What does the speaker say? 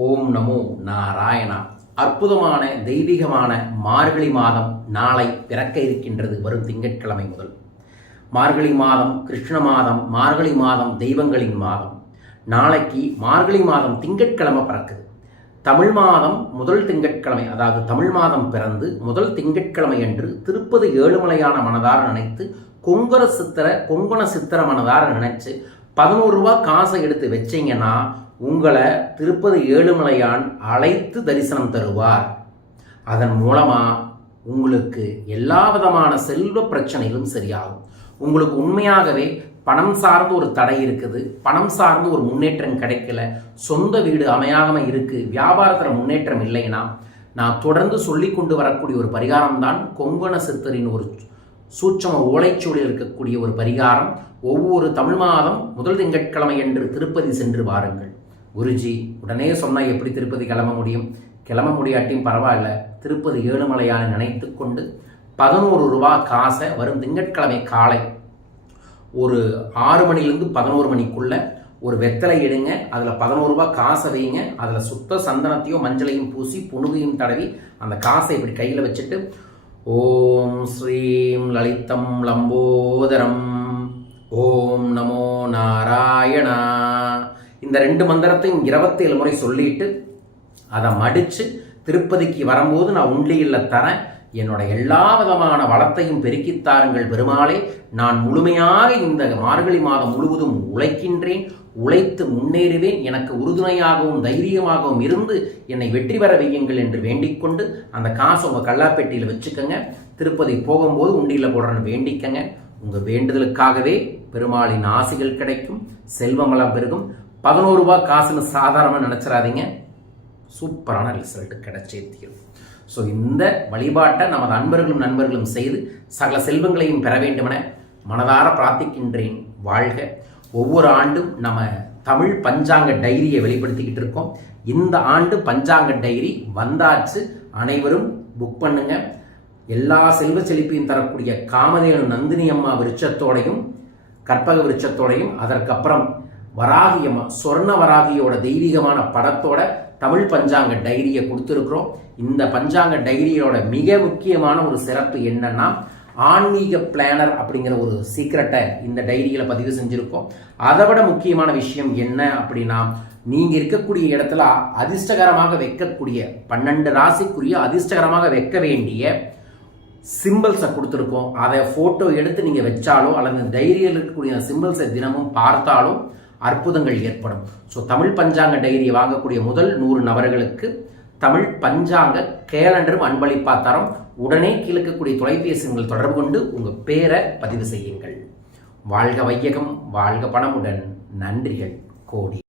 ஓம் நமோ நாராயணா. அற்புதமான தெய்வீகமான மார்கழி மாதம் நாளை பிறக்க இருக்கின்றது வரும் திங்கட்கிழமை முதல். மார்கழி மாதம் கிருஷ்ண மாதம் மார்கழி மாதம் தெய்வங்களின் மாதம். நாளைக்கு மார்கழி மாதம் திங்கட்கிழமை பிறக்குது. தமிழ் மாதம் முதல் திங்கட்கிழமை அதாவது தமிழ் மாதம் பிறந்து முதல் திங்கட்கிழமை அன்று திருப்பதி ஏழுமலையான மனதார நினைத்து கொங்கர சித்திர கொங்கண சித்திர மனதார நினைச்சு பதினோரு ரூபா காசை எடுத்து வச்சீங்கன்னா உங்களை திருப்பதி ஏழுமலையான் அழைத்து தரிசனம் தருவார். அதன் மூலமா உங்களுக்கு எல்லா விதமான செல்வ பிரச்சனைகளும் சரியாகும். உங்களுக்கு உண்மையாகவே பணம் சார்ந்து ஒரு தடை இருக்குது. பணம் சார்ந்து ஒரு முன்னேற்றம் கிடைக்கல. சொந்த வீடு அமையாம இருக்கு. வியாபாரத்தில் முன்னேற்றம் இல்லைன்னா நான் தொடர்ந்து சொல்லி கொண்டு வரக்கூடிய ஒரு பரிகாரம் தான் கொங்கண சித்தரின் ஒரு சூட்சம ஓலைச்சுவடியில் இருக்கக்கூடிய ஒரு பரிகாரம். ஒவ்வொரு தமிழ் மாதம் முதல் திங்கட்கிழமை என்று திருப்பதி சென்று வாருங்கள். குருஜி உடனே சொன்னால் எப்படி திருப்பதி கிளம்ப முடியும்? கிளம்ப முடியாட்டியும் பரவாயில்ல. திருப்பதி ஏழுமலையான நினைத்து கொண்டு பதினோரு ரூபா காசை வரும் திங்கட்கிழமை காலை ஒரு ஆறு மணிலேருந்து பதினோரு மணிக்குள்ள ஒரு வெத்தலை எடுங்க அதில் பதினோரு ரூபா காசை வைங்க அதில் சுத்த சந்தனத்தையும் மஞ்சளையும் பூசி புணுகையும் தடவி அந்த காசை இப்படி கையில் வச்சுட்டு ஓம் ஸ்ரீம் லலிதம் லம்போதரம் ஓம் நமோ நாராயணா. இந்த ரெண்டு மந்திரத்தையும் இருபத்தேழு முறை சொல்லிட்டு அதை மடித்து திருப்பதிக்கு வரும்போது நான் உண்டியில் தரேன். என்னோட எல்லா விதமான வளத்தையும் பெருக்கித்தாருங்கள் பெருமாளே. நான் முழுமையாக இந்த மார்கழி மாதம் முழுவதும் உழைக்கின்றேன். உழைத்து முன்னேறுவேன். எனக்கு உறுதுணையாகவும் தைரியமாகவும் இருந்து என்னை வெற்றி பெற வையுங்கள் என்று வேண்டிக்கொண்டு அந்த காசை உங்கள் கல்லாப்பேட்டியில் வச்சுக்கோங்க. திருப்பதி போகும்போது உண்டியில் போடுறேன்னு வேண்டிக்கங்க. உங்கள் வேண்டுதலுக்காகவே பெருமாளின் ஆசிகள் கிடைக்கும். செல்வமலம் பெருகும். பதினோரு ரூபா காசுன்னு சாதாரணமாக நினச்சிடாதீங்க சூப்பரான ரிசல்ட் கிடைச்சே தீரும். ஸோ இந்த வழிபாட்டை நமது அன்பர்களும் நண்பர்களும் செய்து சகல செல்வங்களையும் பெற வேண்டுமென மனதார பிரார்த்திக்கின்றேன். வாழ்க. ஒவ்வொரு ஆண்டும் நம்ம தமிழ் பஞ்சாங்க டைரியை வெளிப்படுத்திக்கிட்டு இருக்கோம். இந்த ஆண்டு பஞ்சாங்க டைரி வந்தாச்சு. அனைவரும் புக் பண்ணுங்க. எல்லா செல்வ செழிப்பையும் தரக்கூடிய காமதேனு நந்தினி அம்மா விருட்சத்தோடையும் கற்பக விருட்சத்தோடையும் அதற்கப்புறம் வராகியம் சொர்ண வராகியோட தெய்வீகமான படத்தோட தமிழ் பஞ்சாங்க டைரியை கொடுத்துருக்குறோம். இந்த பஞ்சாங்க டைரியோட மிக முக்கியமான ஒரு சிறப்பு என்னன்னா ஆன்மீக பிளானர் அப்படிங்கிற ஒரு சீக்ரெட்டை இந்த டைரியில் பதிவு செஞ்சுருக்கோம். அதை விட முக்கியமான விஷயம் என்ன அப்படின்னா நீங்கள் இருக்கக்கூடிய இடத்துல அதிர்ஷ்டகரமாக வைக்கக்கூடிய பன்னெண்டு ராசிக்குரிய அதிர்ஷ்டகரமாக வைக்க வேண்டிய சிம்பிள்ஸை கொடுத்துருக்கோம். அதை ஃபோட்டோ எடுத்து நீங்கள் வச்சாலோ அல்லது டைரியில் இருக்கக்கூடிய சிம்பிள்ஸை தினமும் பார்த்தாலும் அற்புதங்கள் ஏற்படும். ஸோ தமிழ் பஞ்சாங்க டைரியை வாங்கக்கூடிய முதல் நூறு நபர்களுக்கு தமிழ் பஞ்சாங்க கேலண்டரும் அன்பளிப்பா தரம். உடனே கீழக்கக்கூடிய தொலைபேசிகள் தொடர்பு கொண்டு உங்கள் பேரை பதிவு செய்யுங்கள். வாழ்க வையகம் வாழ்க பணமுடன். நன்றிகள். கோடி